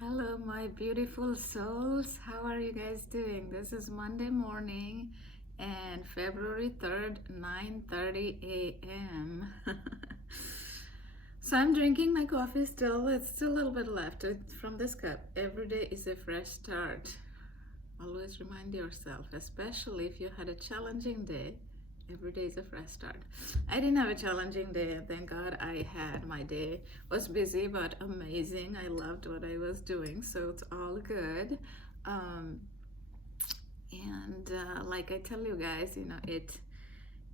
Hello, my beautiful souls. How are you guys doing? This is Monday morning and February 3rd, 9:30 a.m. So I'm drinking my coffee still. It's still a little bit left from this cup. Every day is a fresh start. Always remind yourself, especially if you had a challenging day, every day is a fresh start. I didn't have a challenging day. Thank God I had. My day was busy but amazing. I loved what I was doing, so it's all good. Um, and like I tell you guys, it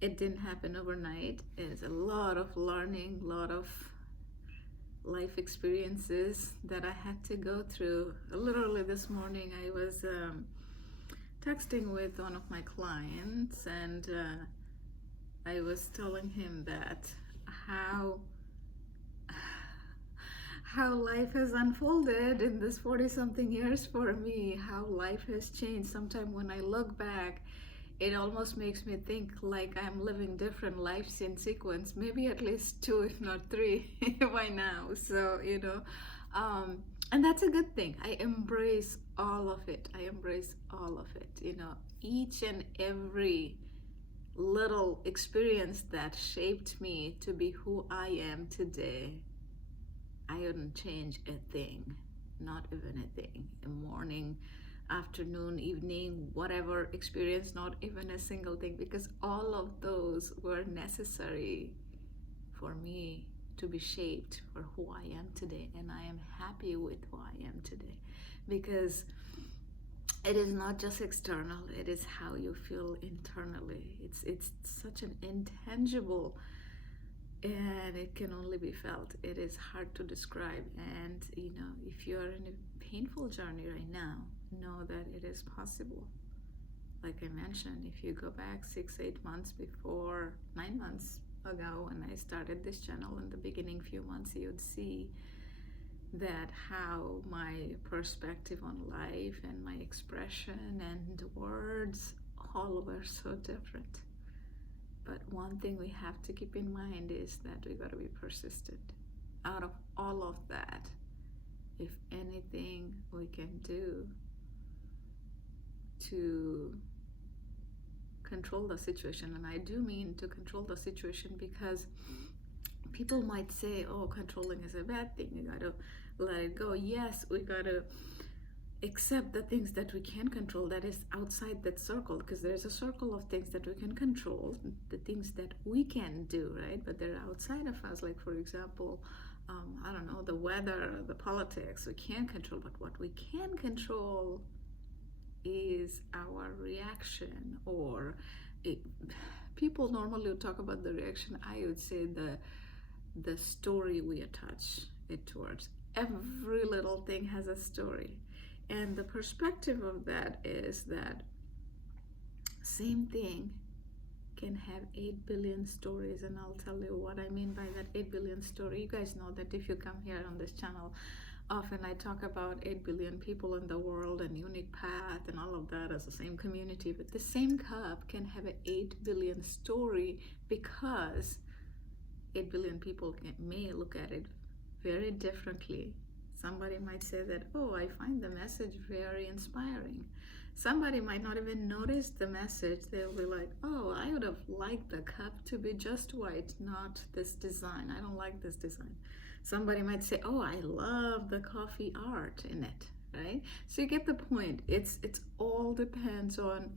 didn't happen overnight. It's a lot of learning, a lot of life experiences that I had to go through. Literally this morning, I was texting with one of my clients, and I was telling him that how how life has unfolded in this 40 something years for me, how life has changed. Sometimes when I look back, it almost makes me think like I'm living different lives in sequence, maybe at least two, if not three, by now. So, um, and that's a good thing. I embrace all of it. I embrace all of it. Each and every little experience that shaped me to be who I am today, I wouldn't change a thing, not even a thing. A morning, afternoon, evening, whatever experience, not even a single thing, because all of those were necessary for me to be shaped for who I am today. And I am happy with who I am today because it is not just external, it is how you feel internally. It's such an intangible, and it can only be felt. It is hard to describe. And if you are in a painful journey right now, know that it is possible. Like I mentioned, if you go back 6 8 months before, 9 months ago when I started this channel, in the beginning few months, you'd see that how my perspective on life and my expression and words all were so different. But one thing we have to keep in mind is that we got to be persistent. Out of all of that, if anything we can do to control the situation, and I do mean to control the situation, because people might say, oh, controlling is a bad thing, you got to let it go. Yes, we got to accept the things that we can control, that is outside that circle, because there's a circle of things that we can control, the things that we can do, right? But they're outside of us. Like, for example, I don't know, the weather, the politics, we can't control. But what we can control is our reaction, or it, people normally would talk about the reaction. I would say the story we attach it towards. Every little thing has a story. And the perspective of that is that same thing can have 8 billion stories. And I'll tell you what I mean by that 8 billion story. You guys know that if you come here on this channel, often I talk about 8 billion people in the world and unique path and all of that as the same community. But the same cup can have an 8 billion story, because 8 billion people may look at it very differently. Somebody might say that, oh, I find the message very inspiring. Somebody might not even notice the message. They'll be like, oh, I would have liked the cup to be just white, not this design. I don't like this design. Somebody might say, oh, I love the coffee art in it, right? So you get the point. It's all depends on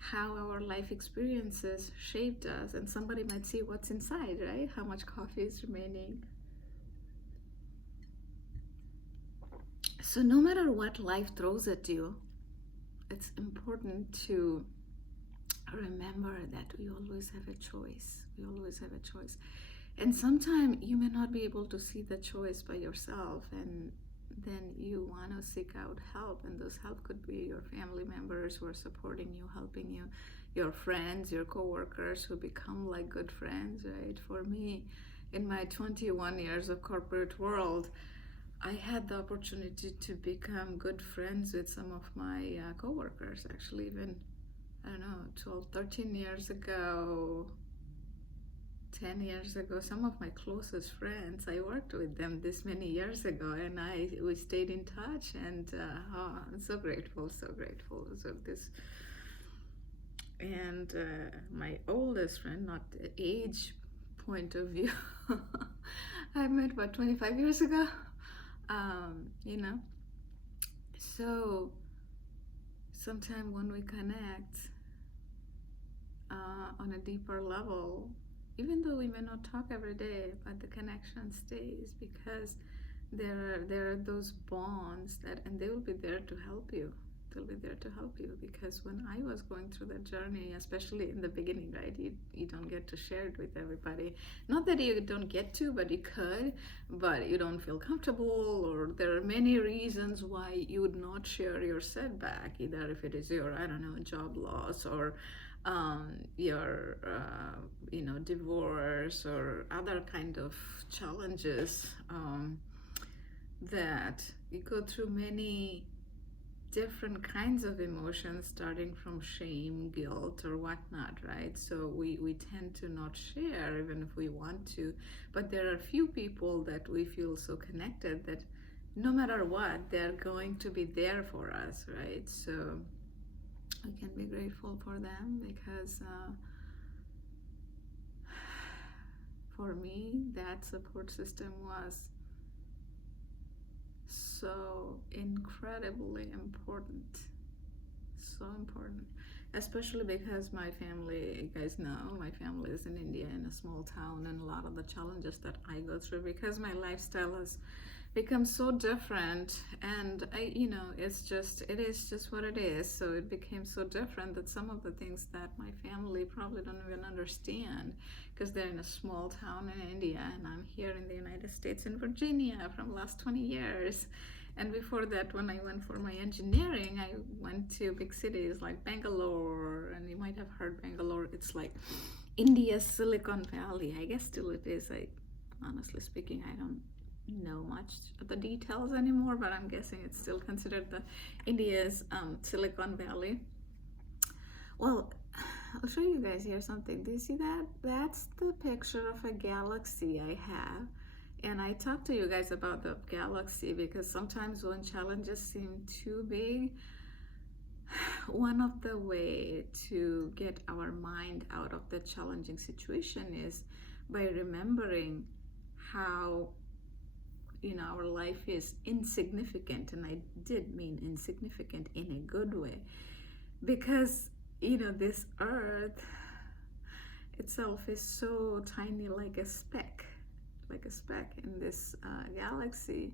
how our life experiences shaped us. And somebody might see what's inside, right? How much coffee is remaining. So no matter what life throws at you, it's important to remember that we always have a choice. We always have a choice. And sometimes you may not be able to see the choice by yourself, and then you want to seek out help. And those help could be your family members who are supporting you, helping you, your friends, your coworkers who become like good friends, right? For me, in my 21 years of corporate world, I had the opportunity to become good friends with some of my coworkers. Actually, even, I don't know, 12, 13 years ago, 10 years ago, some of my closest friends, I worked with them this many years ago, and we stayed in touch, and I'm so grateful, so grateful. So this, and my oldest friend, not the age point of view, I met about 25 years ago, you know. So sometime when we connect on a deeper level, even though we may not talk every day, but the connection stays because there are those bonds that, and they will be there to help you. They'll be there to help you because when I was going through that journey, especially in the beginning, right, you don't get to share it with everybody. Not that you don't get to, but you could, but you don't feel comfortable, or there are many reasons why you would not share your setback, either if it is your, I don't know, job loss, or your divorce, or other kind of challenges, that you go through many different kinds of emotions, starting from shame, guilt, or whatnot, right? So we tend to not share even if we want to, but there are few people that we feel so connected that no matter what, they're going to be there for us, right? So we can be grateful for them because for me, that support system was so incredibly important. So important. Especially because my family, you guys know, my family is in India, in a small town, and a lot of the challenges that I go through because my lifestyle has become so different, and it is just what it is. So it became so different that some of the things that my family probably don't even understand because they're in a small town in India, and I'm here in the United States in Virginia from last 20 years. And before that, when I went for my engineering, I went to big cities like Bangalore, and you might have heard Bangalore. It's like India's Silicon Valley. I guess still it is. Honestly speaking, I don't know much of the details anymore, but I'm guessing it's still considered the India's Silicon Valley. Well, I'll show you guys here something. Do you see that? That's the picture of a galaxy I have. And I talk to you guys about the galaxy because sometimes when challenges seem too big, one of the way to get our mind out of the challenging situation is by remembering how our life is insignificant. And I did mean insignificant in a good way, because this earth itself is so tiny, like a speck in this galaxy.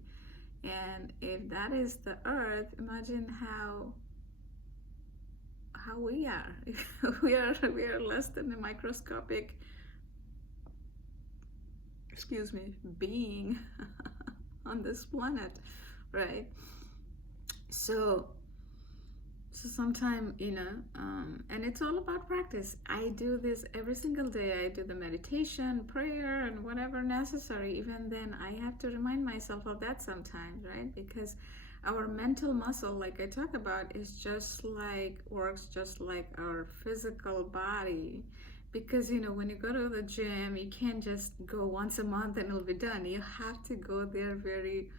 And if that is the earth, imagine how we are. we are less than a microscopic, being on this planet, right? So sometime, and it's all about practice. I do this every single day. I do the meditation, prayer, and whatever necessary. Even then, I have to remind myself of that sometimes, right? Because our mental muscle, like I talk about, works just like our physical body. Because when you go to the gym, you can't just go once a month and it'll be done. You have to go there very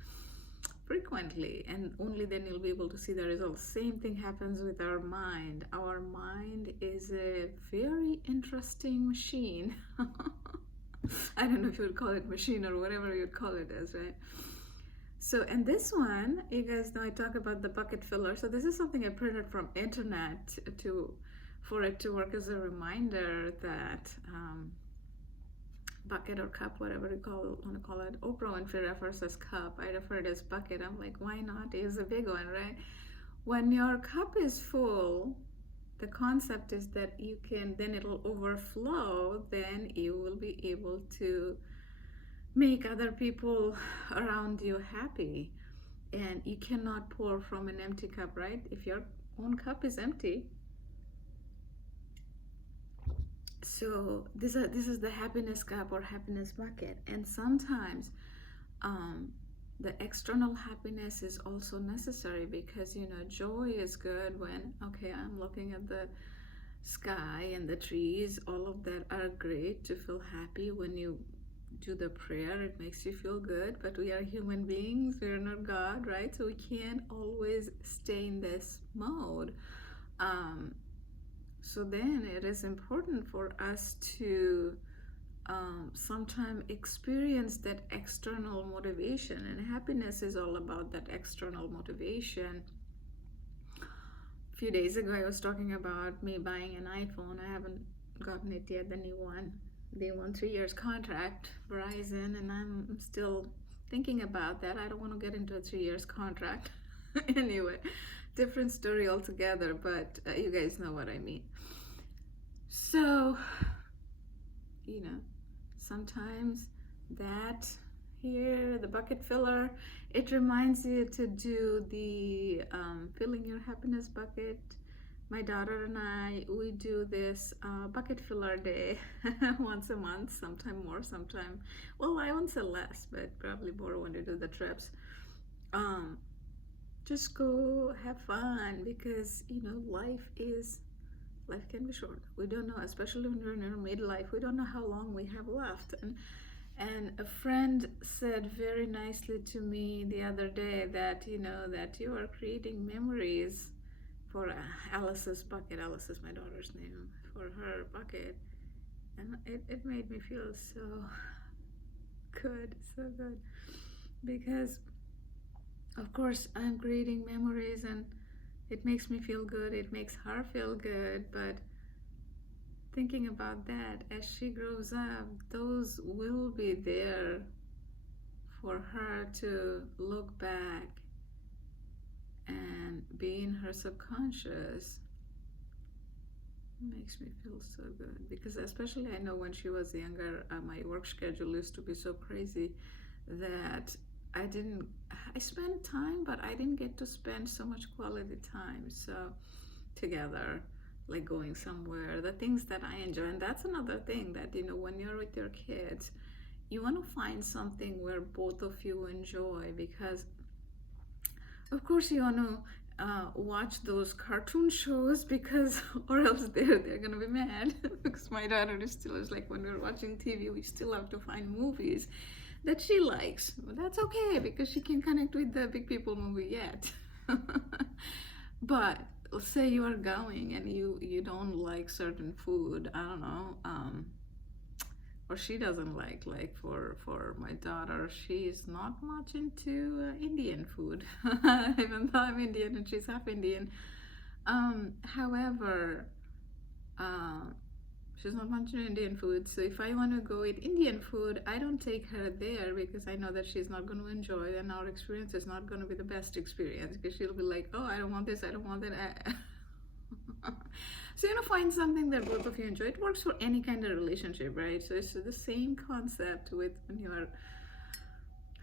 frequently, and only then you'll be able to see the results. Same thing happens with our mind. Our mind is a very interesting machine. I don't know if you would call it machine or whatever you'd call it as, right? So, and this one, you guys know I talk about the bucket filler. So this is something I printed from internet for it to work as a reminder that bucket or cup, whatever you want to call it. Oprah Winfrey refers as cup. I refer it as bucket. I'm like, why not use a big one, right? When your cup is full, the concept is that then it'll overflow. Then you will be able to make other people around you happy. And you cannot pour from an empty cup, right? If your own cup is empty. So this is the happiness cup or happiness bucket. And sometimes the external happiness is also necessary, because joy is good when, okay, I'm looking at the sky and the trees, all of that are great to feel happy when you do the prayer. It makes you feel good, but we are human beings, we are not God, right? So we can't always stay in this mode. So then it is important for us to sometimes experience that external motivation, and happiness is all about that external motivation. A few days ago I was talking about me buying an iPhone. I haven't gotten it yet, the new one. They want 3 years contract, Verizon, and I'm still thinking about that. I don't want to get into a 3 years contract. Anyway, different story altogether, but you guys know what I mean. So, sometimes that here, the bucket filler, it reminds you to do the filling your happiness bucket. My daughter and I, we do this bucket filler day once a month, sometime more, sometime, well, I won't say less, but probably more when we do the trips. Just go have fun, because life can be short. We don't know, especially when we're in our midlife, we don't know how long we have left. And a friend said very nicely to me the other day that that you are creating memories for Alice's bucket. Alice is my daughter's name, for her bucket. And it made me feel so good, so good, because of course I'm creating memories, and it makes me feel good, it makes her feel good. But thinking about that, as she grows up, those will be there for her to look back and be in her subconscious. It makes me feel so good, because especially I know when she was younger, my work schedule used to be so crazy that I spent time, but I didn't get to spend so much quality time together, like going somewhere, the things that I enjoy. And that's another thing, that when you're with your kids, you want to find something where both of you enjoy, because of course you want to watch those cartoon shows, because or else they're gonna be mad. Because my daughter is still like, when we're watching TV, we still have to find movies that she likes. But that's okay, because she can connect with the big people movie yet. But let's say you are going and you don't like certain food, I don't know, or she doesn't like for my daughter, she's not much into Indian food. Even though I'm Indian and she's half Indian. However, she's not much into Indian food, so if I want to go eat Indian food, I don't take her there, because I know that she's not going to enjoy, and our experience is not going to be the best experience, because she'll be like, oh, I don't want this, I don't want that. So find something that both of you enjoy. It works for any kind of relationship, right? So it's the same concept with when you are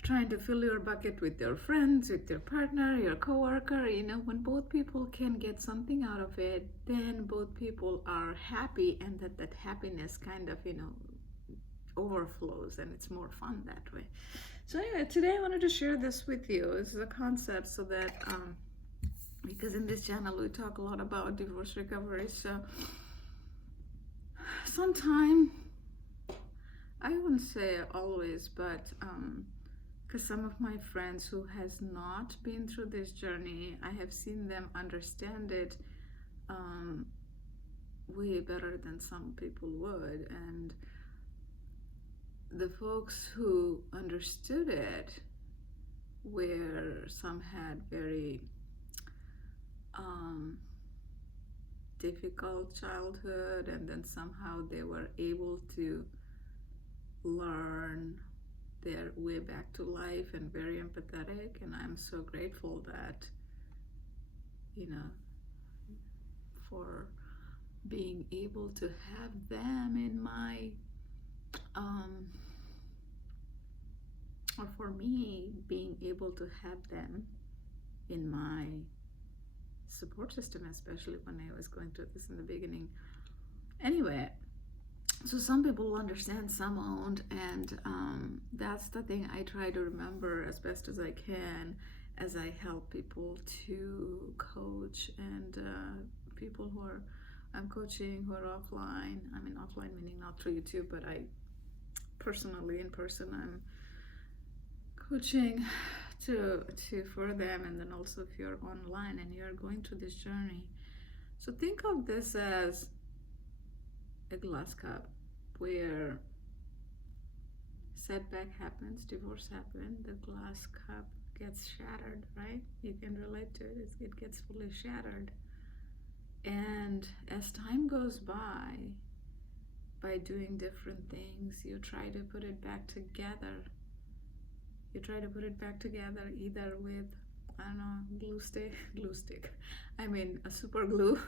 trying to fill your bucket with your friends, with your partner, your coworker. When both people can get something out of it, then both people are happy, and that happiness kind of overflows, and it's more fun that way. So anyway, today I wanted to share this with you. This is a concept, so that because in this channel we talk a lot about divorce recovery. So sometime, I wouldn't say always, but because some of my friends who has not been through this journey, I have seen them understand it way better than some people would. And the folks who understood it, where some had very difficult childhood, and then somehow they were able to learn their way back to life, and very empathetic. And I'm so grateful that for being able to have them in my or for me being able to have them in my support system, especially when I was going through this in the beginning. Anyway, so some people understand, some won't, and that's the thing I try to remember as best as I can as I help people to coach, and people who are I'm coaching who are offline. I mean, offline meaning not through YouTube, but I personally, in person, I'm coaching for them. And then also if you're online and you're going through this journey, so think of this as a glass cup where setback happens, divorce happens, the glass cup gets shattered, right? You can relate to it. It gets fully shattered. And as time goes by doing different things, you try to put it back together. You try to put it back together either with, I don't know, glue stick. I mean, a super glue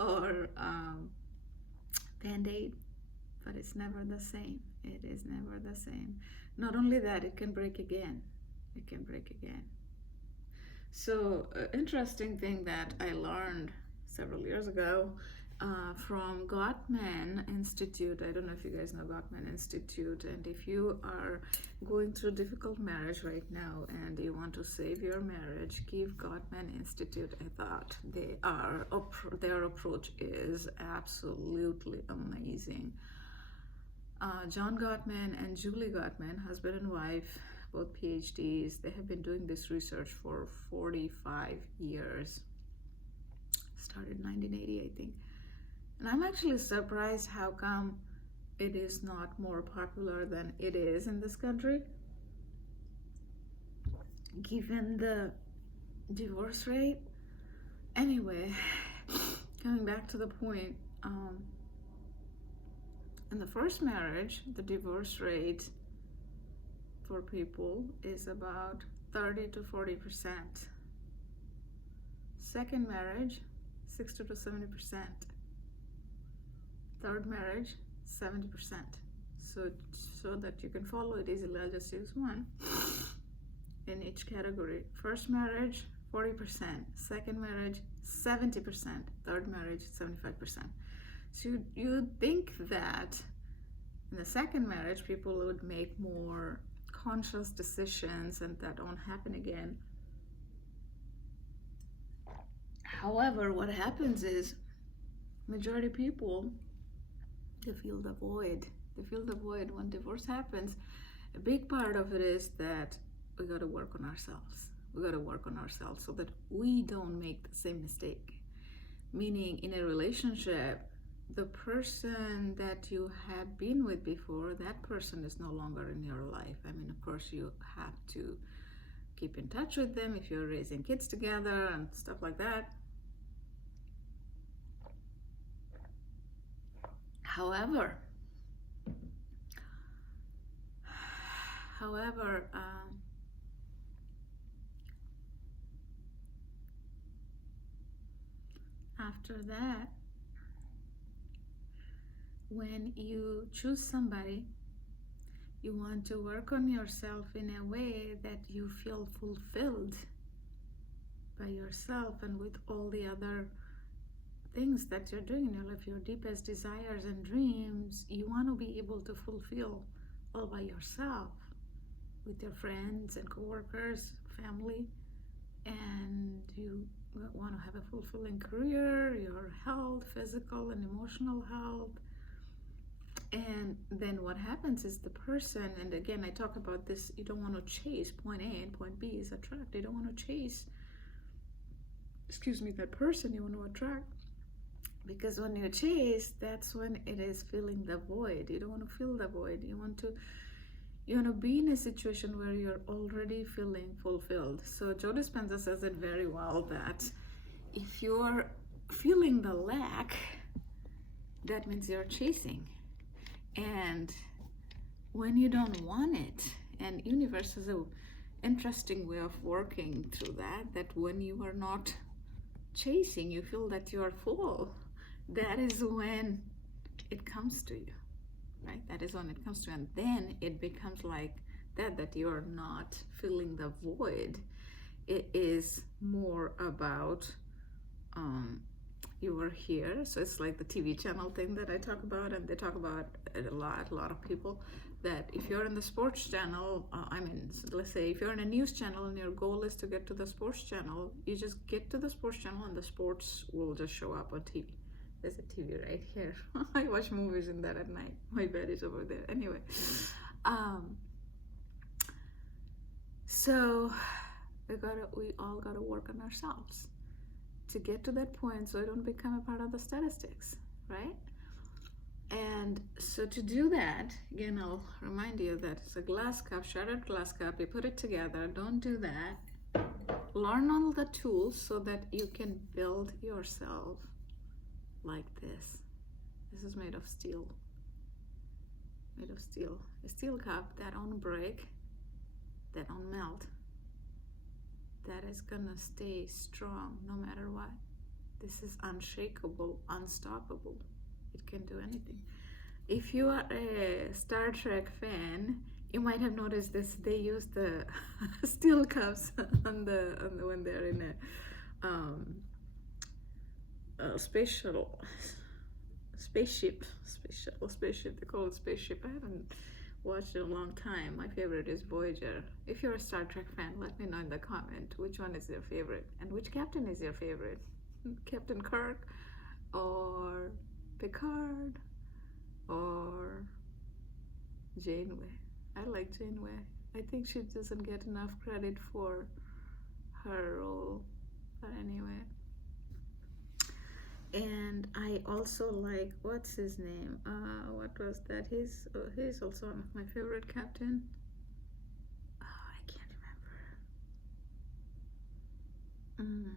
or Band-Aid, but it's never the same. It is never the same. Not only that, it can break again. It can break again. So, interesting thing that I learned several years ago from Gottman Institute. I don't know if you guys know Gottman Institute, and if you are going through a difficult marriage right now and you want to save your marriage, give Gottman Institute a thought. Their approach is absolutely amazing. John Gottman and Julie Gottman, husband and wife, both PhDs, they have been doing this research for 45 years. Started in 1980, I think. And I'm actually surprised how come it is not more popular than it is in this country, given the divorce rate. Anyway, coming back to the point, in the first marriage, the divorce rate for people is about 30 to 40%. Second marriage, 60 to 70%. Third marriage, 70%. So that you can follow it easily, I'll just use one in each category. First marriage, 40%. Second marriage, 70%. Third marriage, 75%. So you'd think that in the second marriage, people would make more conscious decisions and that won't happen again. However, what happens is majority of people, they feel the void. They feel the void when divorce happens. A big part of it is that we got to work on ourselves. We got to work on ourselves so that we don't make the same mistake. Meaning, in a relationship, the person that you had been with before, that person is no longer in your life. I mean, of course, you have to keep in touch with them if you're raising kids together and stuff like that. However, after that, when you choose somebody, you want to work on yourself in a way that you feel fulfilled by yourself and with all the other things that you're doing in your life, your deepest desires and dreams, you want to be able to fulfill all by yourself with your friends and coworkers, family, and you want to have a fulfilling career, your health, physical and emotional health. And then what happens is the person, and again, I talk about this, you don't want to chase point A and point B is attract. You don't want to chase, that person you want to attract. Because when you chase, that's when it is filling the void. You don't want to fill the void. You want to be in a situation where you're already feeling fulfilled. So Joe Dispenza says it very well that if you're feeling the lack, that means you're chasing. And when you don't want it, and universe is an interesting way of working through that when you are not chasing, you feel that you are full. That is when it comes to you, right? That is when it comes to you. And then it becomes like that you are not filling the void. It is more about you are here. So it's like the TV channel thing that I talk about, and they talk about it a lot of people, that if you're in the sports channel, so let's say if you're in a news channel and your goal is to get to the sports channel, you just get to the sports channel and the sports will just show up on TV. There's a TV right here. I watch movies in that at night. My bed is over there. Anyway, um, so we all gotta work on ourselves to get to that point, so we don't become a part of the statistics, right? And so to do that, again, I'll remind you that it's a glass cup, shattered glass cup. You put it together. Don't do that. Learn all the tools so that you can build yourself like this. This is made of steel. Made of steel. A steel cup that won't break, that won't melt, that is gonna stay strong no matter what. This is unshakable, unstoppable. It can do anything. If you are a Star Trek fan, you might have noticed this. They use the steel cups on the when they're in a space shuttle, spaceship. They call it spaceship. I haven't watched it in a long time. My favorite is Voyager. If you're a Star Trek fan, let me know in the comment which one is your favorite and which captain is your favorite. Captain Kirk or Picard or Janeway. I like Janeway. I think she doesn't get enough credit for her role, but anyway. And I also like, what's his name? What was that? He's also one of my favorite captain. Oh, I can't remember.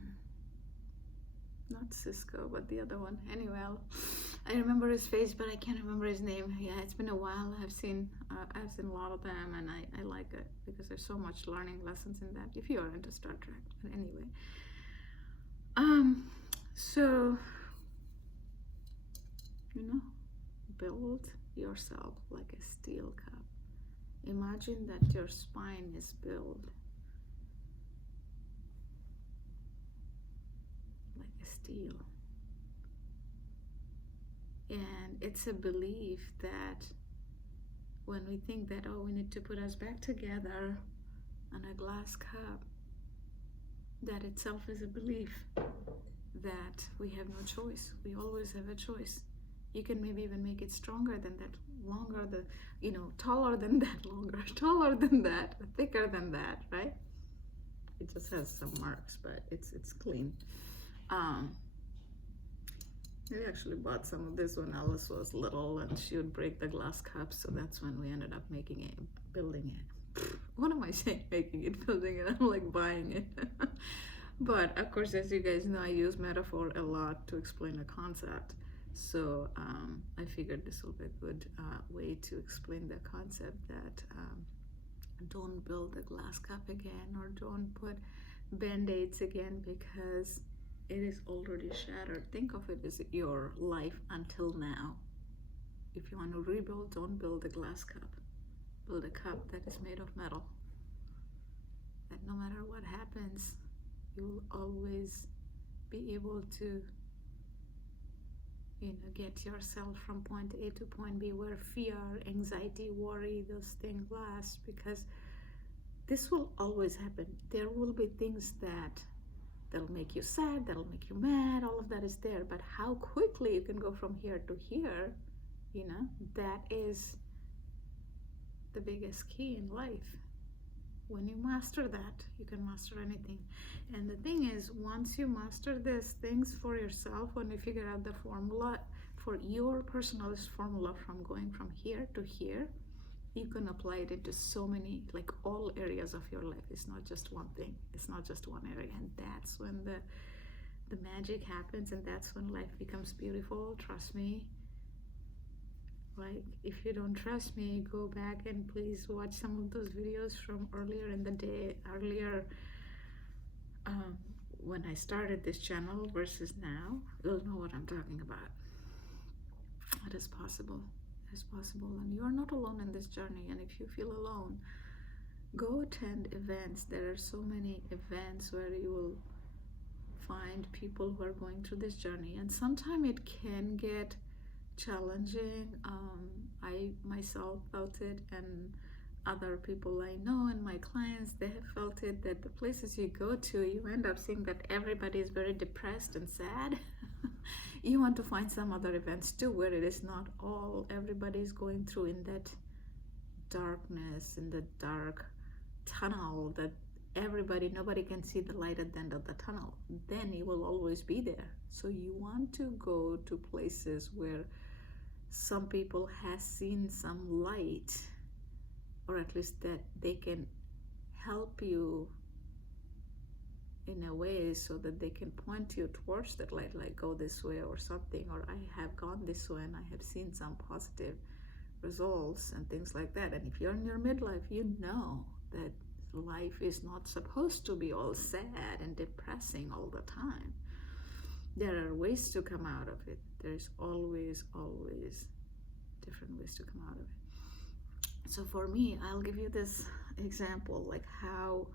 Not Cisco, but the other one. Anyway, I remember his face, but I can't remember his name. Yeah, it's been a while. I've seen a lot of them, and I like it because there's so much learning lessons in that. If you are into Star Trek, but anyway. So build yourself like a steel cup. Imagine that your spine is built like a steel. And it's a belief that when we think that, oh, we need to put us back together on a glass cup, that itself is a belief that we have no choice. We always have a choice. You can maybe even make it stronger than that, longer, taller than that, longer, taller than that, thicker than that, right? It just has some marks, but it's clean. We actually bought some of this when Alice was little, and she would break the glass cup, so that's when we ended up building it. What am I saying? Making it, building it? I'm like buying it. But of course, as you guys know, I use metaphor a lot to explain a concept. So I figured this will be a good way to explain the concept that don't build a glass cup again, or don't put band-aids again, because it is already shattered. Think of it as your life until now. If you want to rebuild, don't build a glass cup. Build a cup that is made of metal. That no matter what happens, you'll always be able to get yourself from point A to point B, where fear, anxiety, worry, those things last, because this will always happen. There will be things that'll make you sad, that'll make you mad, all of that is there, but how quickly you can go from here to here, that is the biggest key in life. When you master that, you can master anything. And the thing is, once you master these things for yourself, when you figure out the formula for your personalist formula from going from here to here, you can apply it into so many, like all areas of your life. It's not just one thing. It's not just one area. And that's when the magic happens, and that's when life becomes beautiful. Trust me. Like, if you don't trust me, go back and please watch some of those videos from earlier in the day, when I started this channel versus now. You'll know what I'm talking about. It is possible. It is possible. And you are not alone in this journey. And if you feel alone, go attend events. There are so many events where you will find people who are going through this journey. And sometimes it can get challenging. I myself felt it, and other people I know and my clients, they have felt it, that the places you go to, you end up seeing that everybody is very depressed and sad. You want to find some other events too where it is not all everybody's going through in that darkness, in the dark tunnel that nobody can see the light at the end of the tunnel. Then you will always be there. So you want to go to places where some people has seen some light, or at least that they can help you in a way so that they can point you towards that light, like go this way or something, or I have gone this way and I have seen some positive results and things like that. And if you're in your midlife, you know that life is not supposed to be all sad and depressing all the time. There are ways to come out of it. There's always different ways to come out of it. So for me, I'll give you this example, like how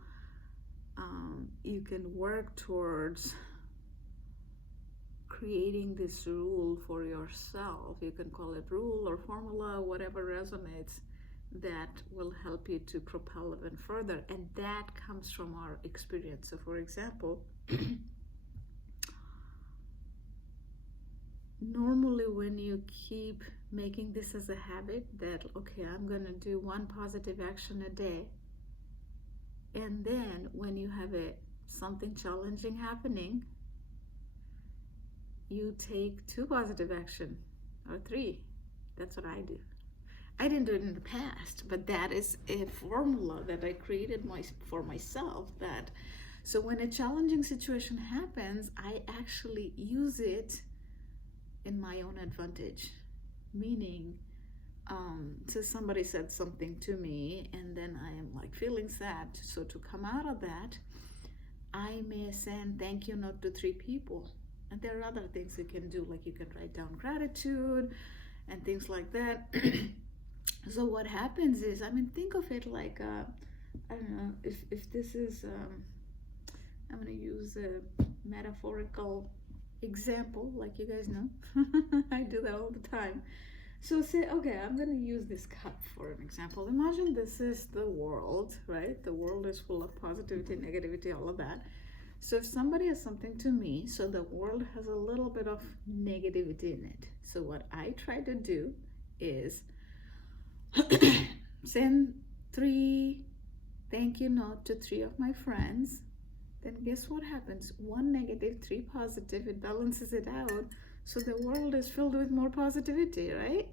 you can work towards creating this rule for yourself. You can call it rule or formula, whatever resonates, that will help you to propel even further. And that comes from our experience. So for example, normally when you keep making this as a habit that, okay, I'm going to do one positive action a day, and then when you have something challenging happening, you take 2 positive action or 3. That's what I do. I didn't do it in the past, but that is a formula that I created for myself. That so when a challenging situation happens, I actually use it in my own advantage. Meaning, so somebody said something to me, and then I am like feeling sad. So to come out of that, I may send thank you note to 3 people. And there are other things you can do, like you can write down gratitude and things like that. So what happens is, I mean, think of it like, I don't know, if this is, I'm going to use a metaphorical example, like you guys know. I do that all the time. So say, okay, I'm going to use this cup for an example. Imagine this is the world, right? The world is full of positivity, negativity, all of that. So if somebody has something to me, so the world has a little bit of negativity in it. So what I try to do is send 3 thank you note to 3 of my friends. Then guess what happens? 1 negative, 3 positive, it balances it out. So the world is filled with more positivity, right?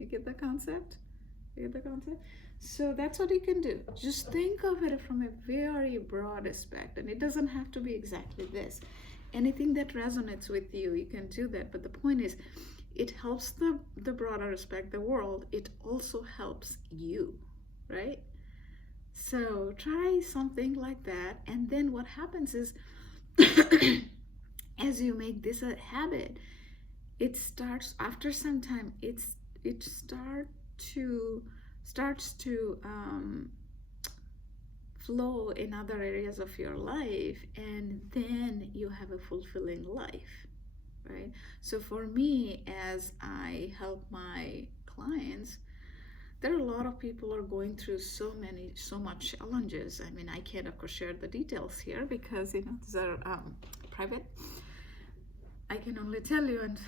You get the concept? You get the concept? So that's what you can do. Just think of it from a very broad aspect, and it doesn't have to be exactly this. Anything that resonates with you, you can do that. But the point is, it helps the broader aspect, the world. It also helps you, right? So try something like that, and then what happens is, as you make this a habit, it starts after some time. It starts to flow in other areas of your life, and then you have a fulfilling life, right? So for me, as I help my clients, there are a lot of people are going through so much challenges. I mean, I can't of course share the details here because these are private. I can only tell you, and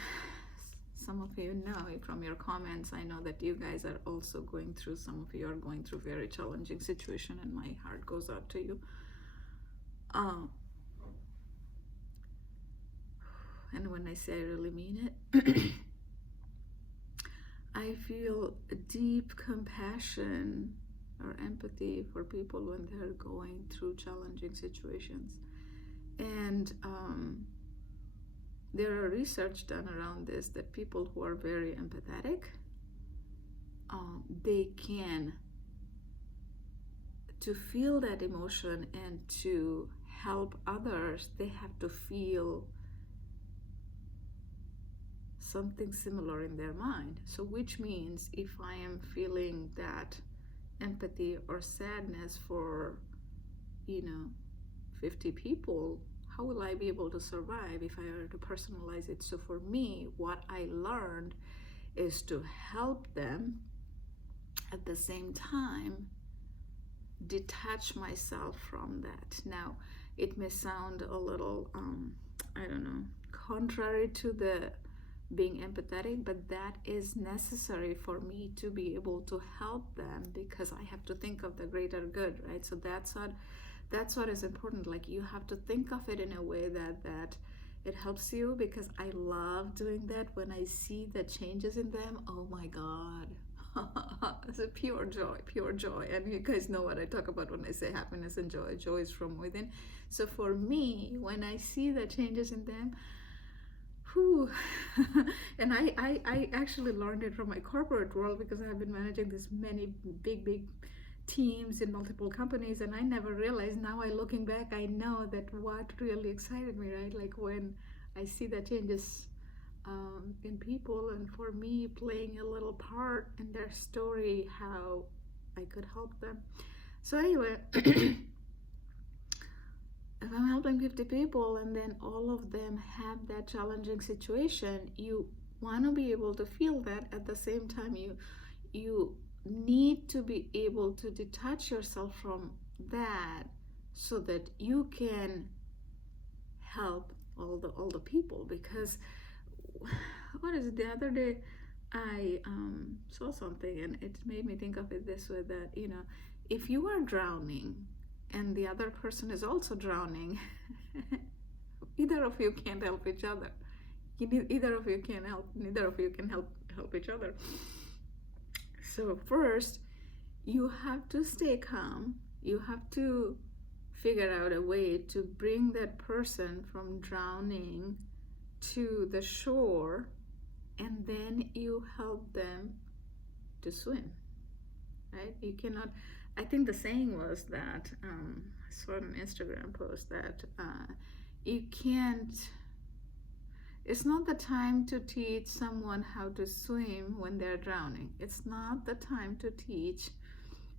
some of you know from your comments, I know that you guys are also going through, some of you are going through very challenging situation, and my heart goes out to you. And when I say I really mean it, I feel a deep compassion or empathy for people when they're going through challenging situations. And there are research done around this, that people who are very empathetic, they can, to feel that emotion and to help others, they have to feel something similar in their mind. So which means if I am feeling that empathy or sadness for 50 people, how will I be able to survive if I were to personalize it? So for me, what I learned is to help them, at the same time detach myself from that. Now it may sound a little I don't know, contrary to the being empathetic, but that is necessary for me to be able to help them, because I have to think of the greater good, right? So that's what is important. Like, you have to think of it in a way that it helps you, because I love doing that. When I see the changes in them, oh my god. It's a pure joy, pure joy. And you guys know what I talk about when I say happiness and joy. Joy is from within. So for me, when I see the changes in them, whew, and I actually learned it from my corporate world, because I have been managing this many big teams in multiple companies, and I never realized. Now, I looking back, I know that what really excited me, right? Like when I see the changes in people, and for me playing a little part in their story, how I could help them. So anyway, if I'm helping 50 people and then all of them have that challenging situation, you want to be able to feel that. At the same time, you need to be able to detach yourself from that, so that you can help all the people. Because what is it, the other day I saw something, and it made me think of it this way, that if you are drowning and the other person is also drowning, either of you can't help each other. Either of you can help. Neither of you can help each other. So first, you have to stay calm. You have to figure out a way to bring that person from drowning to the shore, and then you help them to swim, right? You cannot, I think the saying was that, I saw an Instagram post that you can't, it's not the time to teach someone how to swim when they're drowning. It's not the time to teach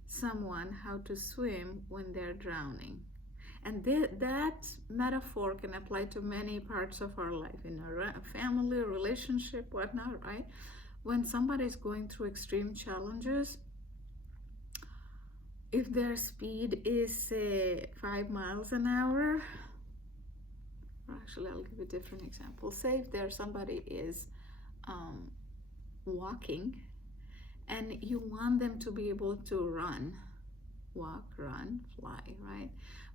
someone how to swim when they're drowning. And that metaphor can apply to many parts of our life, in our family, relationship, whatnot, right? When somebody is going through extreme challenges, if their speed is, say, 5 miles an hour, actually, I'll give a different example. Say if there's somebody is walking, and you want them to be able to walk, run, fly, right?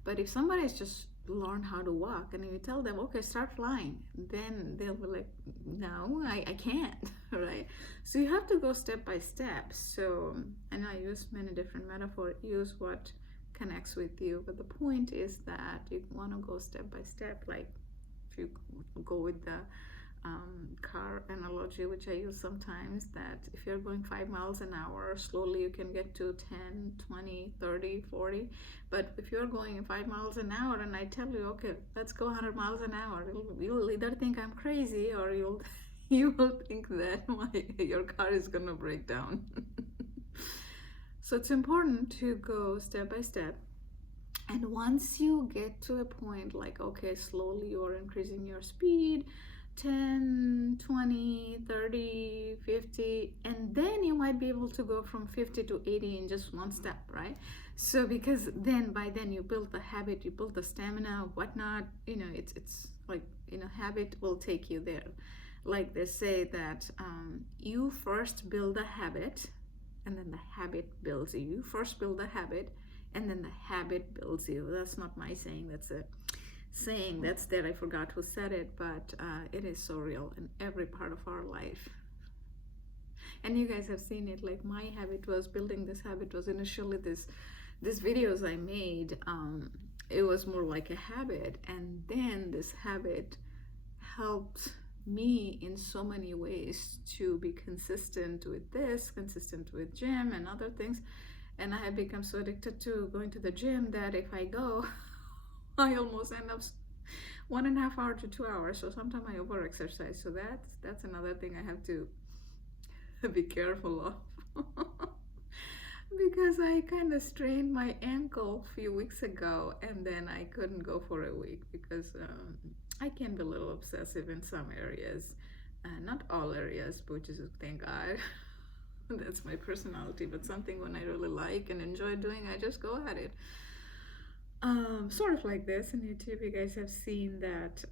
But if somebody's just learn how to walk, and you tell them, okay, start flying, then they'll be like, no, I can't, right? So you have to go step by step. So I know I use many different metaphors, use what connects with you, but the point is that you want to go step by step. Like if you go with the car analogy, which I use sometimes, that if you're going 5 miles an hour, slowly you can get to 10, 20, 30, 40. But if you're going 5 miles an hour and I tell you, okay, let's go 100 miles an hour, you'll either think I'm crazy, or you will think that your car is gonna break down. So it's important to go step by step. And once you get to a point like, okay, slowly you're increasing your speed, 10, 20, 30, 50, and then you might be able to go from 50 to 80 in just one step, right? So because by then you build the habit, you build the stamina, whatnot, it's like, habit will take you there. Like they say that you first build a habit, and then the habit builds you. You first build a habit, and then the habit builds you. That's not my saying, that's a saying that's there. I forgot who said it, but it is so real in every part of our life. And you guys have seen it. Like my habit was, building this habit was initially this videos I made. It was more like a habit, and then this habit helped me in so many ways to be consistent with this, consistent with gym and other things. And I have become so addicted to going to the gym that if I go, I almost end up 1.5 hours to 2 hours. So sometimes I over exercise. So that's another thing I have to be careful of. Because I kind of strained my ankle a few weeks ago, and then I couldn't go for a week because I can be a little obsessive in some areas, not all areas, which is, thank God. That's my personality. But something when I really like and enjoy doing, I just go at it. Sort of like this on YouTube. You guys have seen that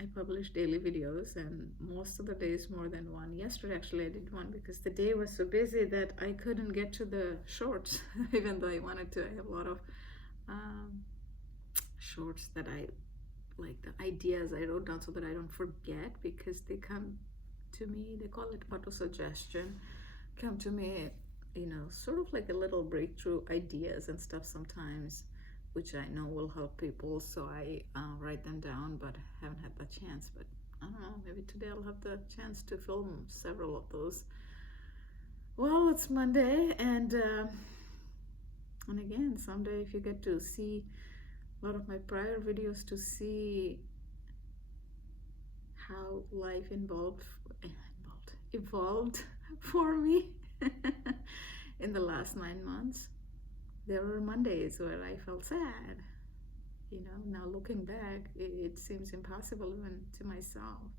I publish daily videos, and most of the days more than one. Yesterday, actually, I did one because the day was so busy that I couldn't get to the shorts, even though I wanted to. I have a lot of um, shorts that I like, the ideas I wrote down so that I don't forget, because they come to me. They call it auto suggestion. Come to me, sort of like a little breakthrough ideas and stuff sometimes, which I know will help people. So I write them down, but haven't had the chance. But I don't know, maybe today I'll have the chance to film several of those. Well, it's Monday, and again, someday if you get to see a lot of my prior videos to see how life evolved for me in the last 9 months. There were Mondays where I felt sad. Now looking back, it seems impossible even to myself.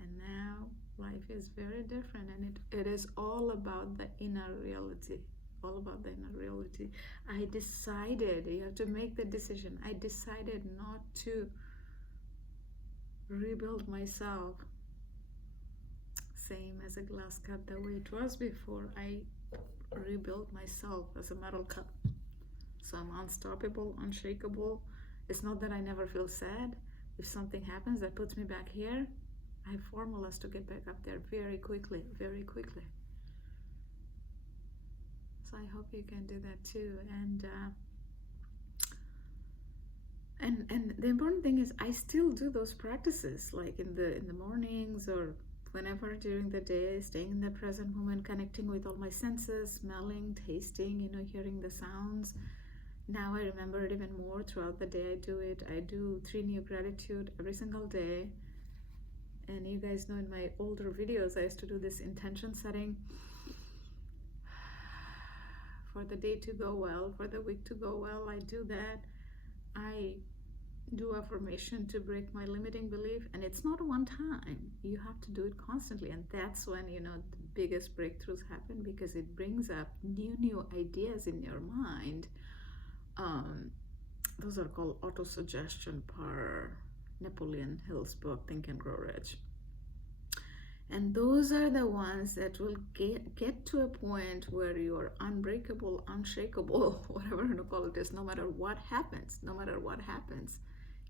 And now life is very different, and it is all about the inner reality. All about the inner reality. I decided, you have to make the decision. I decided not to rebuild myself same as a glass cup the way it was before. I rebuilt myself as a metal cup. So I'm unstoppable, unshakable. It's not that I never feel sad. If something happens that puts me back here, I have formulas to get back up there very quickly, very quickly. So I hope you can do that too. And the important thing is I still do those practices, like in the mornings or whenever during the day, staying in the present moment, connecting with all my senses, smelling, tasting, hearing the sounds. Now I remember it even more throughout the day. I do it. I do 3 new gratitude every single day. And you guys know in my older videos, I used to do this intention setting for the day to go well, for the week to go well. I do that. I do affirmation to break my limiting belief, and it's not one time. You have to do it constantly, and that's when the biggest breakthroughs happen, because it brings up new ideas in your mind. Those are called auto-suggestion per Napoleon Hill's book, Think and Grow Rich. And those are the ones that will get to a point where you're unbreakable, unshakable, whatever you call it is, no matter what happens,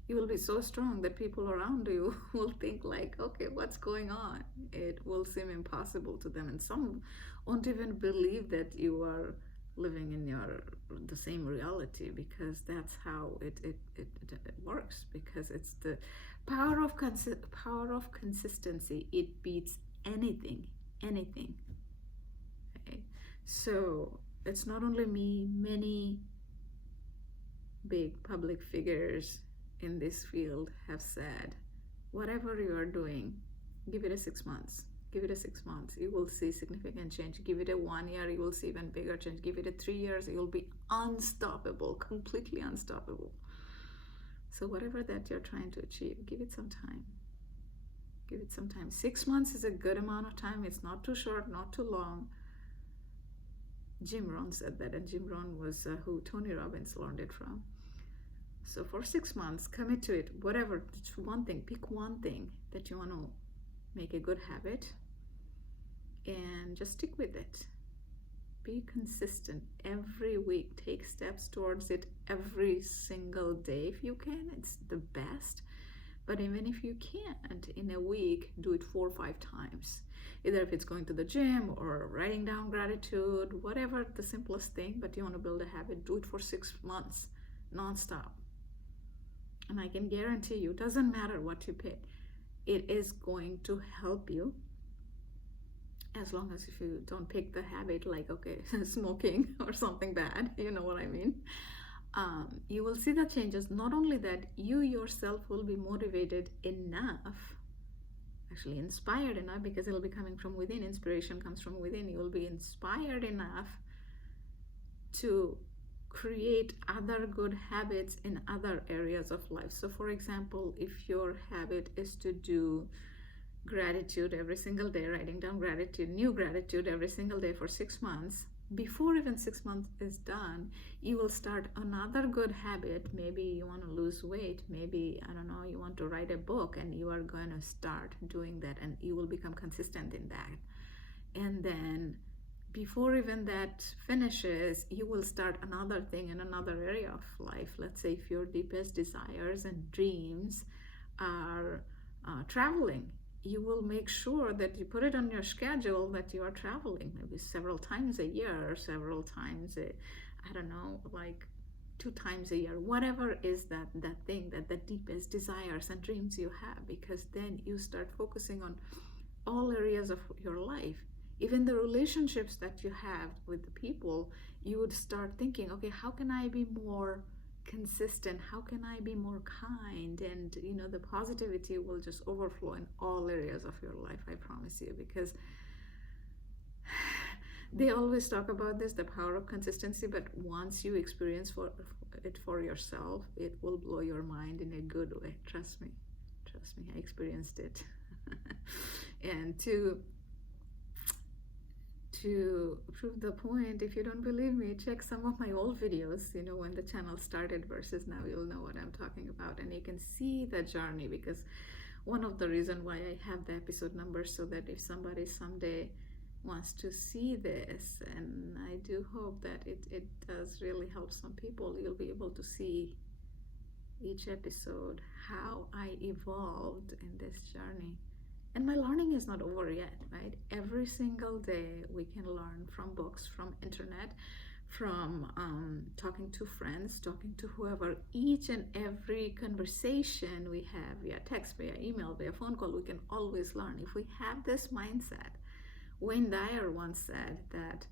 you will be so strong that people around you will think like, okay, what's going on? It will seem impossible to them, and some won't even believe that you are living in the same reality, because that's how it works, because it's the power of consistency. It beats anything. Okay, so it's not only me, many big public figures in this field have said, whatever you are doing, give it a 6 months. You will see significant change. Give it a 1 year, you will see even bigger change. Give it a 3 years, you'll be unstoppable, completely unstoppable. So whatever that you're trying to achieve, give it some time. 6 months is a good amount of time. It's not too short, not too long. Jim Rohn said that, and Jim Rohn was who Tony Robbins learned it from. So for 6 months, commit to it. Whatever, one thing, pick one thing that you want to make a good habit, and just stick with it. Be consistent every week. Take steps towards it every single day if you can. It's the best. But even if you can't, in a week, do it 4 or 5 times. Either if it's going to the gym or writing down gratitude, whatever the simplest thing, but you want to build a habit, do it for 6 months, nonstop. And I can guarantee you, it doesn't matter what you pick, it is going to help you, as long as if you don't pick the habit like, okay, smoking or something bad, you know what I mean. You will see the changes. Not only that, you yourself will be motivated enough, actually inspired enough, because it'll be coming from within. Inspiration comes from within. You will be inspired enough to create other good habits in other areas of life. So for example, if your habit is to do gratitude every single day, writing down gratitude, new gratitude every single day for 6 months, before even 6 months is done, you will start another good habit. Maybe you want to lose weight, maybe, I don't know, you want to write a book, and you are going to start doing that, and you will become consistent in that. And then before even that finishes, you will start another thing in another area of life. Let's say if your deepest desires and dreams are traveling, you will make sure that you put it on your schedule that you are traveling maybe several times a year, or several times I don't know, like 2 times a year, whatever is that thing, that the deepest desires and dreams you have, because then you start focusing on all areas of your life. Even the relationships that you have with the people, you would start thinking, okay, how can I be more consistent? How can I be more kind? And the positivity will just overflow in all areas of your life, I promise you, because they always talk about this, the power of consistency, but once you experience it for yourself, it will blow your mind in a good way. Trust me, I experienced it. And to prove the point, if you don't believe me, check some of my old videos, when the channel started versus now. You'll know what I'm talking about, and you can see the journey, because one of the reasons why I have the episode numbers, so that if somebody someday wants to see this, and I do hope that it does really help some people, you'll be able to see each episode how I evolved in this journey. And my learning is not over yet, right? Every single day we can learn from books, from internet, from talking to friends, talking to whoever. Each and every conversation we have via text, via email, via phone call, we can always learn. If we have this mindset, Wayne Dyer once said that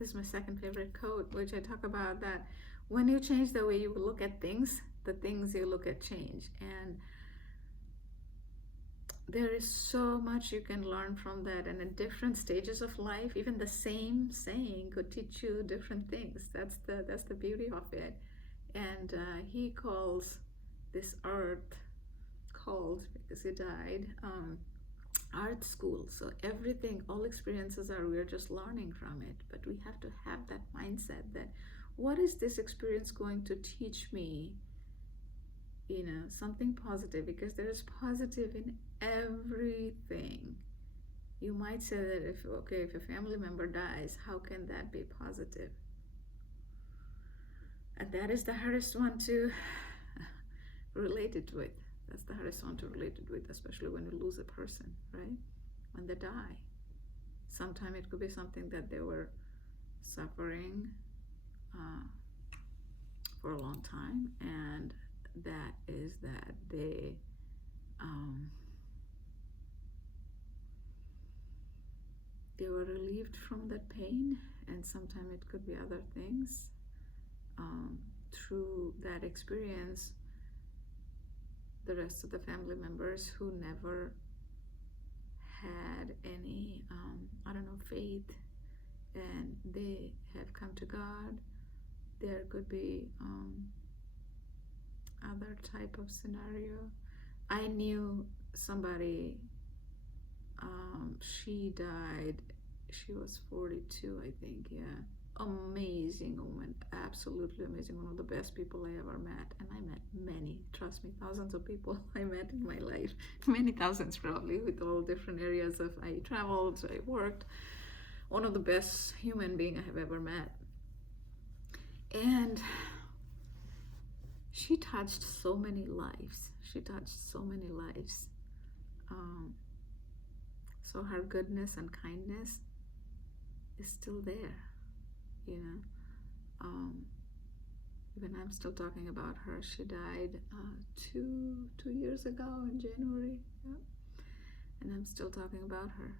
this is my second favorite quote, which I talk about, that when you change the way you look at things, the things you look at change. And there is so much you can learn from that, and in different stages of life, even the same saying could teach you different things. That's the beauty of it. And he calls this art, called, because he died, art school. So everything, all experiences we're just learning from it, but we have to have that mindset that, what is this experience going to teach me? Something positive, because there is positive in everything. You might say that if a family member dies, how can that be positive? And that is the hardest one to relate it with. That's the hardest one to relate it with, especially when you lose a person, right? When they die. Sometimes it could be something that they were suffering for a long time, and that is that they were relieved from that pain, and sometimes it could be other things. Through that experience, the rest of the family members who never had any faith, and they have come to God. There could be other type of scenario. I knew somebody, she died, she was 42, I think. Yeah, amazing woman, absolutely amazing, one of the best people I ever met. And I met many, trust me, thousands of people I met in my life, many thousands probably, with all different areas of, I traveled, I worked. One of the best human being I have ever met. And she touched so many lives. So her goodness and kindness is still there, Even I'm still talking about her. She died 2 years ago in January, yeah. And I'm still talking about her.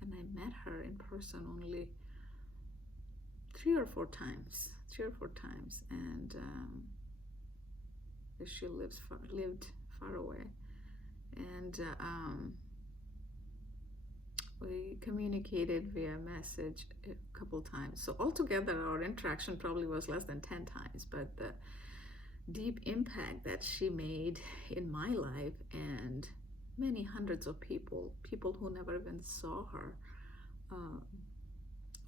And I met her in person only 3 or 4 times, and she lived far away, and we communicated via message a couple times. So altogether, our interaction probably was less than 10 times, but the deep impact that she made in my life, and many hundreds of people, people who never even saw her. Uh,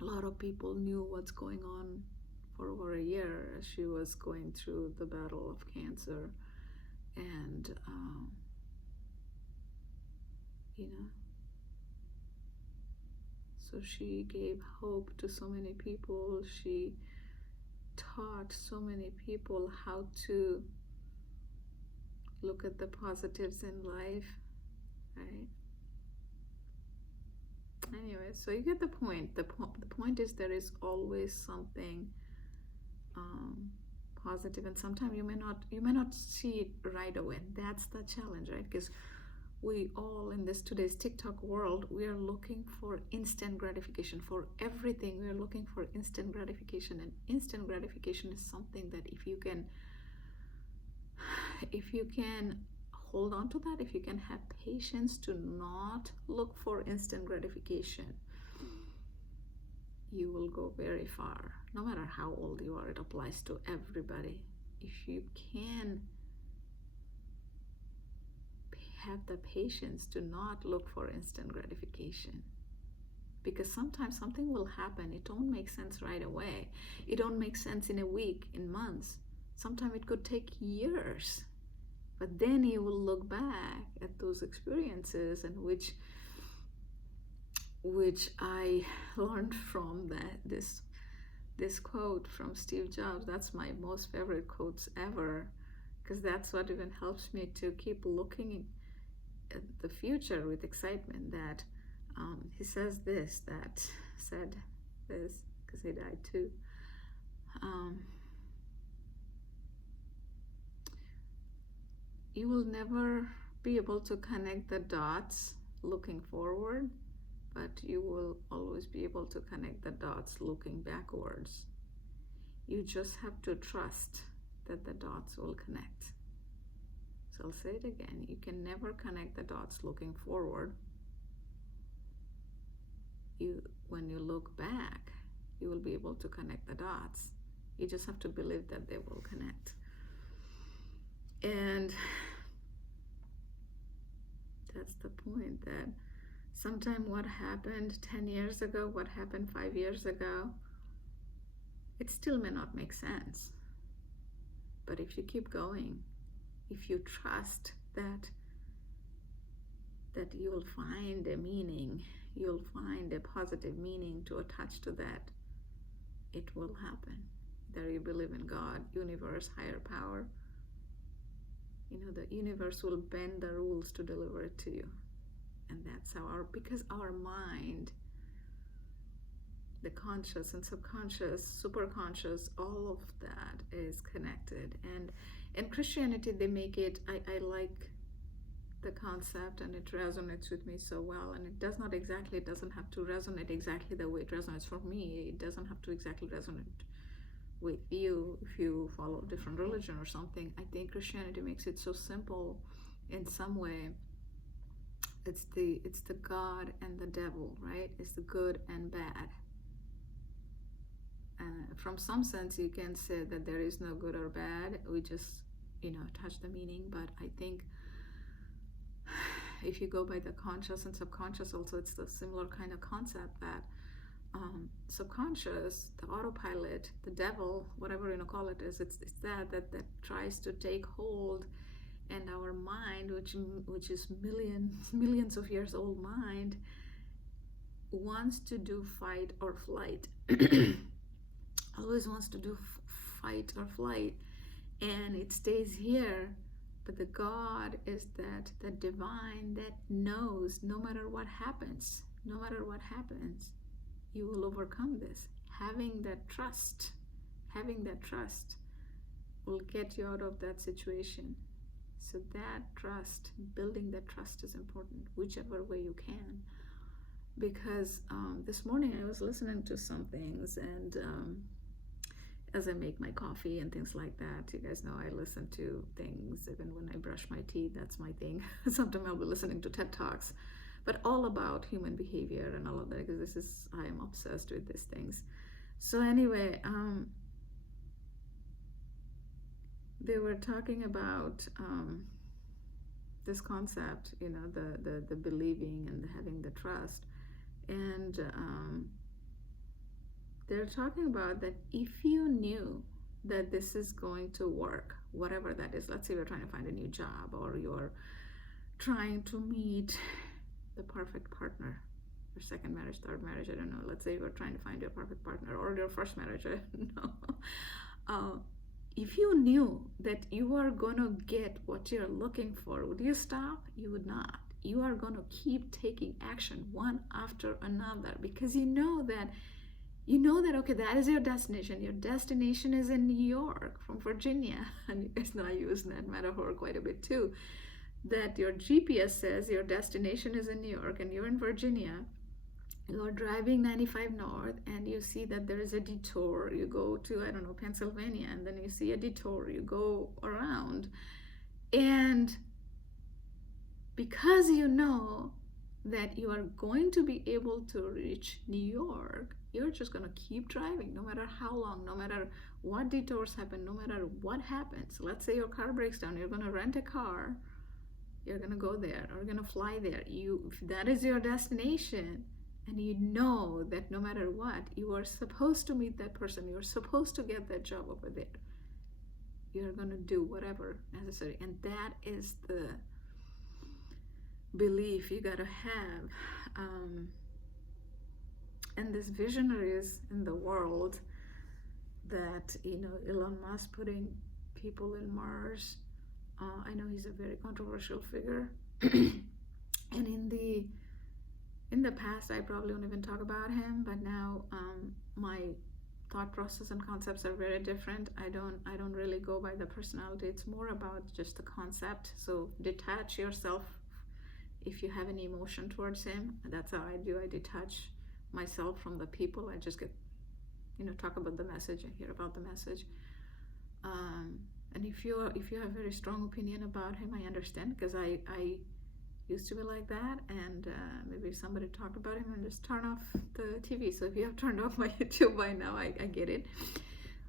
a lot of people knew what's going on for over a year as she was going through the battle of cancer. And, you know, so she gave hope to so many people. She taught so many people how to look at the positives in life, right? Anyway, so you get the point. The point is there is always something um, positive, and sometimes you may not see it right away. That's the challenge, right? Because we all in this today's TikTok world, we are looking for instant gratification for everything. We are looking for instant gratification, and instant gratification is something that if you can hold on to that, if you can have patience to not look for instant gratification, you will go very far. No matter how old you are, it applies to everybody. If you can have the patience to not look for instant gratification, because sometimes something will happen, it don't make sense right away, it don't make sense in a week, in months, sometimes it could take years, but then you will look back at those experiences, and which I learned from this quote from Steve Jobs. That's my most favorite quotes ever, because that's what even helps me to keep looking at the future with excitement. That he says this, that said this, because he died too. You will never be able to connect the dots looking forward, but you will always be able to connect the dots looking backwards. You just have to trust that the dots will connect. So I'll say it again. You can never connect the dots looking forward. When you look back, you will be able to connect the dots. You just have to believe that they will connect. And that's the point, that sometime what happened 10 years ago, what happened 5 years ago, it still may not make sense. But if you keep going, if you trust that you'll find a meaning, you'll find a positive meaning to attach to that, it will happen. There you believe in God, universe, higher power. The universe will bend the rules to deliver it to you. And that's how because our mind, the conscious and subconscious, superconscious, all of that is connected. And in Christianity, they make it, I like the concept, and it resonates with me so well. And it doesn't have to resonate exactly the way it resonates for me. It doesn't have to exactly resonate with you if you follow a different religion or something. I think Christianity makes it so simple in some way. It's the God and the devil, right? It's the good and bad. From some sense, you can say that there is no good or bad. We just, touch the meaning. But I think if you go by the conscious and subconscious, also it's the similar kind of concept that subconscious, the autopilot, the devil, whatever you call it, it's that tries to take hold, and our mind, which is millions of years old mind, wants to do fight or flight. Always wants to do fight or flight, and it stays here. But the God is that the divine that knows no matter what happens, you will overcome this. Having that trust will get you out of that situation. So that trust, building that trust is important, whichever way you can. Because this morning I was listening to some things, and as I make my coffee and things like that, you guys know I listen to things even when I brush my teeth. That's my thing. Sometimes I'll be listening to TED Talks, but all about human behavior and all of that, because I am obsessed with these things. So anyway, they were talking about this concept, the believing and having the trust. And they're talking about that if you knew that this is going to work, whatever that is, let's say you're trying to find a new job, or you're trying to meet the perfect partner, your second marriage, third marriage, I don't know. Let's say you're trying to find your perfect partner, or your first marriage, I don't know. If you knew that you are going to get what you're looking for, would you stop? You would not. You are going to keep taking action one after another, because okay, that is your destination. Your destination is in New York from Virginia. And you guys know I use that metaphor quite a bit too. That your GPS says your destination is in New York and you're in Virginia. You're driving 95 north and you see that there is a detour. You go to, I don't know, Pennsylvania, and then you see a detour. You go around. And because you know that you are going to be able to reach New York, you're just going to keep driving no matter how long, no matter what detours happen, no matter what happens. Let's say your car breaks down, you're going to rent a car, you're going to go there, or you're going to fly there. If that is your destination, and you know that no matter what, you are supposed to meet that person, you're supposed to get that job over there, you're going to do whatever necessary. And that is the belief you got to have. And these visionaries in the world that, Elon Musk putting people in Mars, I know he's a very controversial figure. And in the past, I probably won't even talk about him, but now my thought process and concepts are very different. I don't really go by the personality. It's more about just the concept. So detach yourself. If you have any emotion towards him, that's how I do. I detach myself from the people. I just get, talk about the message. I hear about the message. And if you have a very strong opinion about him, I understand, because I used to be like that, and maybe somebody talked about him and just turn off the TV. So if you have turned off my YouTube by now, I get it.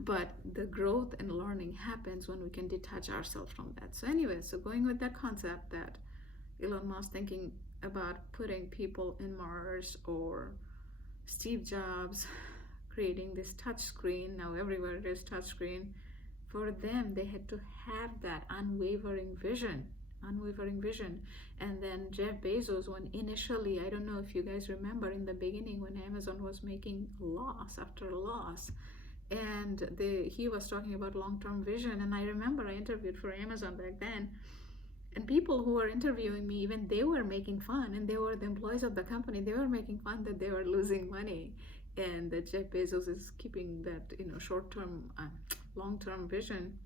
But the growth and learning happens when we can detach ourselves from that. So anyway, so going with that concept that Elon Musk thinking about putting people in Mars, or Steve Jobs creating this touch screen. Now everywhere it is touch screen. For them, they had to have that unwavering vision. And then Jeff Bezos, when initially, I don't know if you guys remember, in the beginning when Amazon was making loss after loss, and he was talking about long-term vision. And I remember I interviewed for Amazon back then, and people who were interviewing me, even they were making fun, and they were the employees of the company, they were making fun that they were losing money, and that Jeff Bezos is keeping that short-term long-term vision.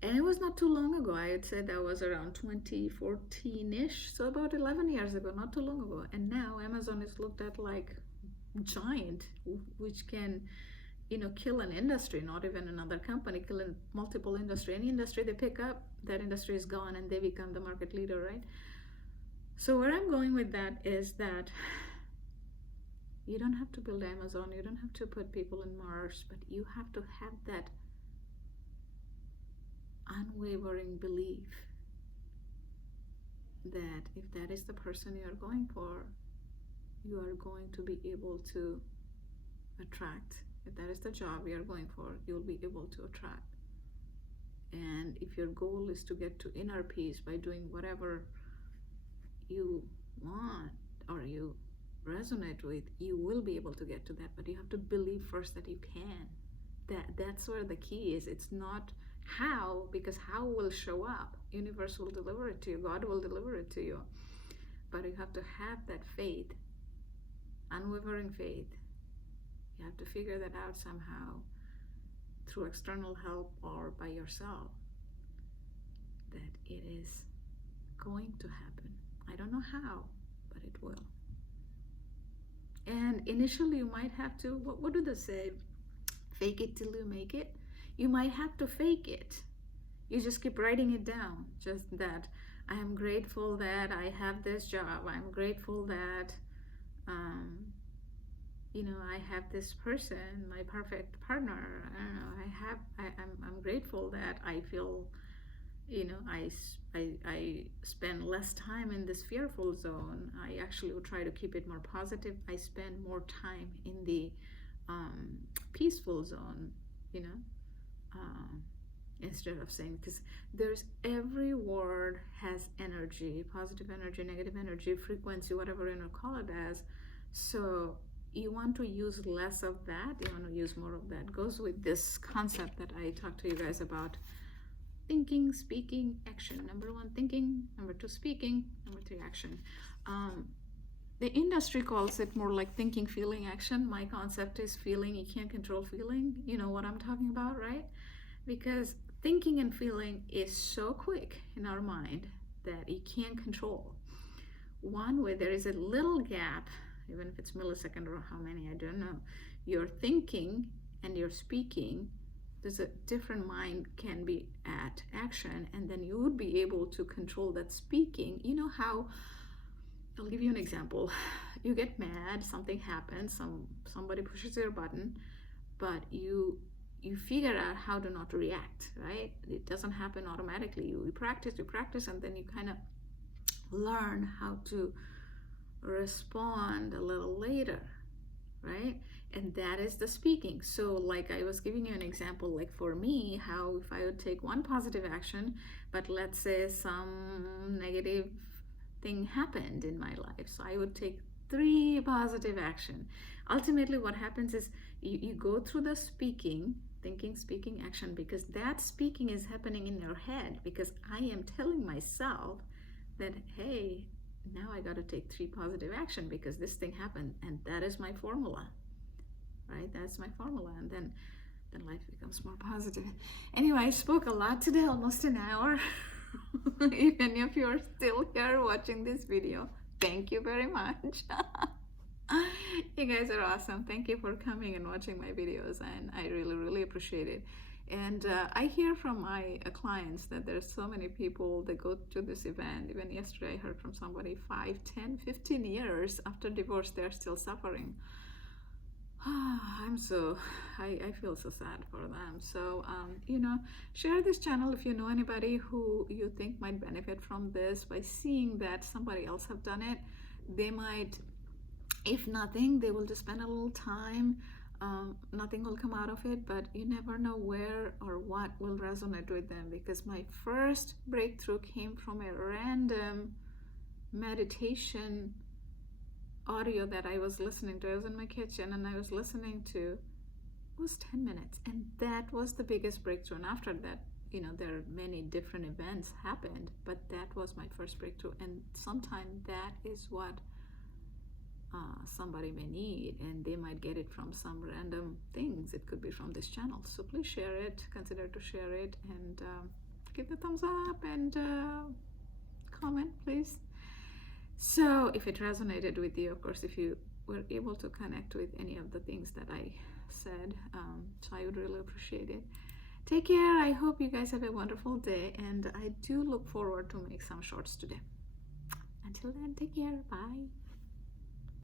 And it was not too long ago. I had said that was around 2014-ish, so about 11 years ago, not too long ago. And now Amazon is looked at like giant, which can kill an industry, not even another company, kill multiple industry. Any industry they pick up, that industry is gone and they become the market leader, right? So where I'm going with that is that you don't have to build Amazon, you don't have to put people in Mars, but you have to have that unwavering belief that if that is the person you're going for, you are going to be able to attract. If that is the job you're going for, you'll be able to attract. And if your goal is to get to inner peace by doing whatever you want or you resonate with, you will be able to get to that. But you have to believe first that you can. That's where the key is. It's not how, because how will show up. Universe will deliver it to you. God will deliver it to you. But you have to have that faith, unwavering faith. You have to figure that out somehow, through external help or by yourself, that it is going to happen. I don't know how, but it will. And initially you might have to, what do they say? Fake it till you make it. You might have to fake it. You just keep writing it down. Just that I am grateful that I have this job. I'm grateful that I have this person, my perfect partner. I don't know. I'm grateful that I feel I spend less time in this fearful zone. I actually will try to keep it more positive. I spend more time in the peaceful zone, you know, um, instead of saying, because there's every word has energy, positive energy, negative energy, frequency, whatever you want to call it as. So you want to use less of that, you want to use more of that. Goes with this concept that I talked to you guys about: thinking, speaking, action. Number one, thinking. Number two, speaking. Number three, action. Um, the industry calls it more like thinking, feeling, action. My concept is feeling. You can't control feeling. You know what I'm talking about, right? Because thinking and feeling is so quick in our mind that you can't control. One way, there is a little gap, even if it's millisecond or how many, I don't know. You're thinking and you're speaking, there's a different mind can be at action, and then you would be able to control that speaking. You know how, I'll give you an example. You get mad, something happens, somebody pushes your button, but you figure out how to not react, right? It doesn't happen automatically. You practice, and then you kind of learn how to respond a little later, right? And that is the speaking. So like I was giving you an example, like for me, how if I would take one positive action, but let's say some negative thing happened in my life, so I would take 3 positive action. Ultimately what happens is you go through the speaking, thinking, speaking, action, because that speaking is happening in your head, because I am telling myself that, hey, now I got to take 3 positive action because this thing happened, and that is my formula, right? That's my formula, and then life becomes more positive. Anyway, I spoke a lot today, almost an hour. Even if you're still here watching this video, thank you very much. You guys are awesome. Thank you for coming and watching my videos, and I really appreciate it. And I hear from my clients that there's so many people that go to this event. Even yesterday I heard from somebody 5, 10, 15 years after divorce, they're still suffering. I feel so sad for them. So, share this channel if you know anybody who you think might benefit from this. By seeing that somebody else have done it, they might, if nothing, they will just spend a little time. Nothing will come out of it, but you never know where or what will resonate with them, because my first breakthrough came from a random meditation audio that I was listening to. I was in my kitchen and I was listening to, it was 10 minutes, and that was the biggest breakthrough. And after that, there are many different events happened, but that was my first breakthrough. And sometimes that is what somebody may need, and they might get it from some random things. It could be from this channel. So please share it, consider to share it, and give the thumbs up and comment, please. So if it resonated with you, of course, if you were able to connect with any of the things that I said, so I would really appreciate it. Take care. I hope you guys have a wonderful day, and I do look forward to make some shorts today. Until then, take care. Bye.